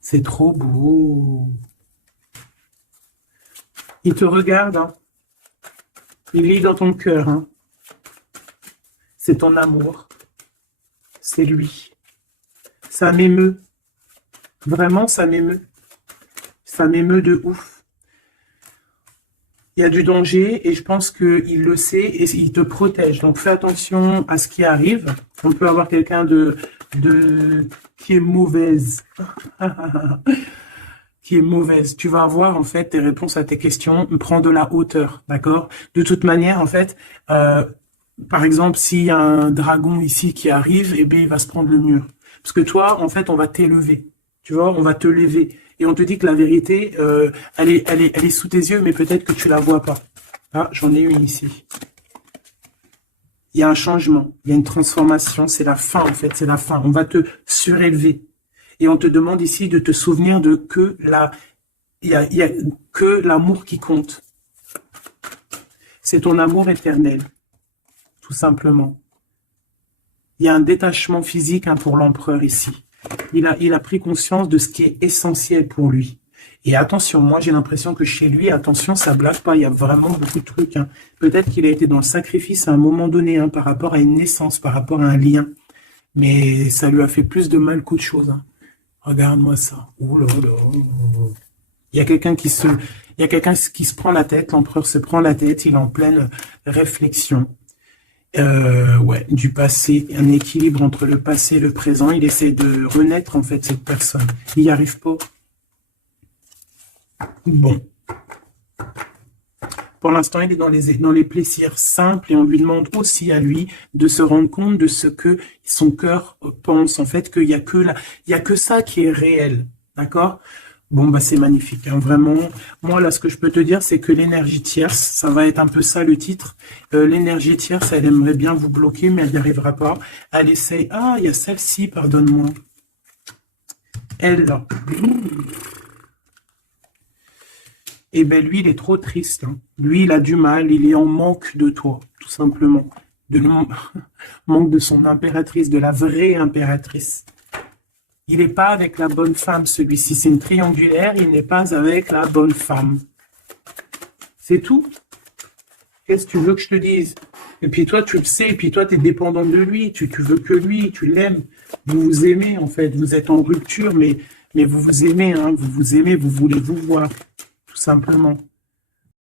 C'est trop beau. Il te regarde, hein. Il lit dans ton cœur, hein. C'est ton amour. C'est lui. Ça m'émeut. Vraiment, ça m'émeut. Ça m'émeut de ouf. Il y a du danger et je pense qu'il le sait et il te protège. Donc fais attention à ce qui arrive. On peut avoir quelqu'un qui est mauvaise. Qui est mauvaise. Tu vas avoir en fait tes réponses à tes questions. Prends de la hauteur, d'accord? De toute manière, en fait, par exemple, s'il y a un dragon ici qui arrive, eh bien, il va se prendre le mur. Parce que toi, en fait, on va t'élever. Tu vois, on va te lever. Et on te dit que la vérité, elle est sous tes yeux, mais peut-être que tu la vois pas. Ah, j'en ai une ici. Il y a un changement, il y a une transformation, c'est la fin, en fait, c'est la fin. On va te surélever. Et on te demande ici de te souvenir de que il y a que l'amour qui compte. C'est ton amour éternel, tout simplement. Il y a un détachement physique pour l'empereur ici. Il a pris conscience de ce qui est essentiel pour lui. Et attention, moi j'ai l'impression que chez lui, attention, ça blague pas, il y a vraiment beaucoup de trucs. Peut-être qu'il a été dans le sacrifice à un moment donné, par rapport à une naissance, par rapport à un lien. Mais ça lui a fait plus de mal qu'autre chose. Regarde-moi ça. Oh là là. Il y a quelqu'un qui se prend la tête, l'empereur se prend la tête, il est en pleine réflexion. Ouais, du passé, un équilibre entre le passé et le présent. Il essaie de renaître, en fait, cette personne. Il n'y arrive pas. Bon. Pour l'instant, il est dans les plaisirs simples et on lui demande aussi à lui de se rendre compte de ce que son cœur pense. En fait, qu'il y a que ça qui est réel. D'accord? Bon, bah, c'est magnifique, vraiment. Moi, là, ce que je peux te dire, c'est que l'énergie tierce, ça va être un peu ça, le titre. L'énergie tierce, elle aimerait bien vous bloquer, mais elle n'y arrivera pas. Elle essaye. Ah, il y a celle-ci, pardonne-moi. Elle, là. Eh ben, lui, il est trop triste. Lui, il a du mal, il est en manque de toi, tout simplement. Manque de son impératrice, de la vraie impératrice. Il n'est pas avec la bonne femme, celui-ci. C'est une triangulaire, il n'est pas avec la bonne femme. C'est tout. Qu'est-ce que tu veux que je te dise? Et puis toi, tu le sais, et puis toi, tu es dépendant de lui, tu veux que lui, tu l'aimes. Vous vous aimez, en fait. Vous êtes en rupture, mais vous vous aimez, vous vous aimez, vous voulez vous voir, tout simplement.